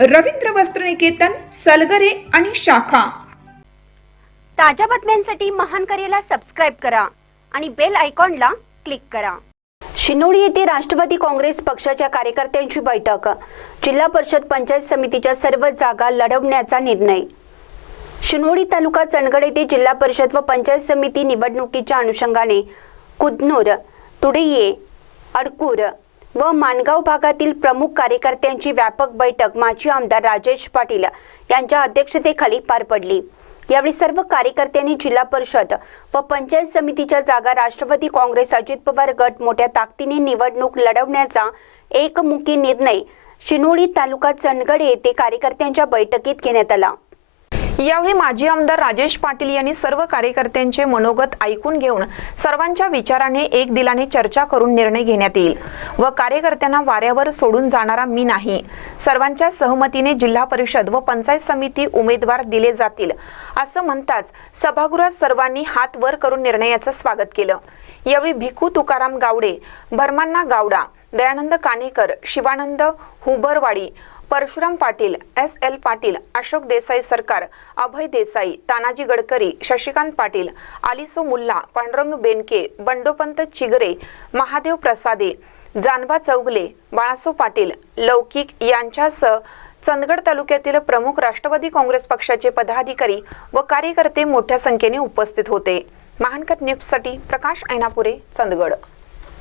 रवींद्र वस्त्रनिकेतन सलगरे आणि शाखा. ताज्या बातम्यांसाठी महान करेला सबस्क्राईब करा आणि बेल आयकॉनला क्लिक करा. शिनोडी येथे राष्ट्रवादी काँग्रेस पक्षाच्या कार्यकर्त्यांची बैठक. जिल्हा परिषद पंचायत समितीच्या सर्व जागा लढवण्याचा निर्णय. शिनोडी तालुका चंदगड येथे जिल्हा परिषद व पंचायत समिती निवडणुकीच्या अनुषंगाने कुदनूर तुडीये अडकूर व माणगाव भागातील प्रमुख कार्यकर्त्यांची व्यापक बैठक माजी आमदार राजेश पाटील यांच्या अध्यक्षतेखाली पार पडली. यावेळी सर्व कार्यकर्त्यांनी जिल्हा परिषद व पंचायत समितीच्या जागा राष्ट्रवादी काँग्रेस अजित पवार गट मोठ्या ताकदीने निवडणूक लढवण्याचा एकमुखी निर्णय शिनोळी तालुका चंदगड येथे कार्यकर्त्यांच्या बैठकीत घेण्यात आला. यावेळी माजी आमदार राजेश पाटील यांनी सर्व कार्यकर्त्यांचे मनोगत ऐकून घेऊन सर्वांच्या विचाराने एक दिलाने चर्चा करून निर्णय घेण्यात येईल व कार्यकर्त्यांना वाऱ्यावर सोडून जाणारा मी नाही. सर्वांच्या सहमतीने जिल्हा परिषद व पंचायत समिती उमेदवार दिले जातील असं म्हणताच सभागृहात सर्वांनी हात वर करून निर्णयाचं स्वागत केलं. यावेळी भिकू तुकाराम गावडे भरमान्ना गावडा दयानंद कानेकर शिवानंद हुबरवाडी परशुराम पाटील एस एल पाटील अशोक देसाई सरकार अभय देसाई तानाजी गडकरी शशिकांत पाटील आलिसो मुल्ला पांडुरंग बेनके बंडोपंत चिगरे महादेव प्रसादे जानबा चौगले बाळासो पाटील लौकिक यांच्यासह चंदगड तालुक्यातील प्रमुख राष्ट्रवादी काँग्रेस पक्षाचे पदाधिकारी व कार्यकर्ते मोठ्या संख्येने उपस्थित होते. महानकर न्यूजसाठी प्रकाश ऐनापुरे चंदगड.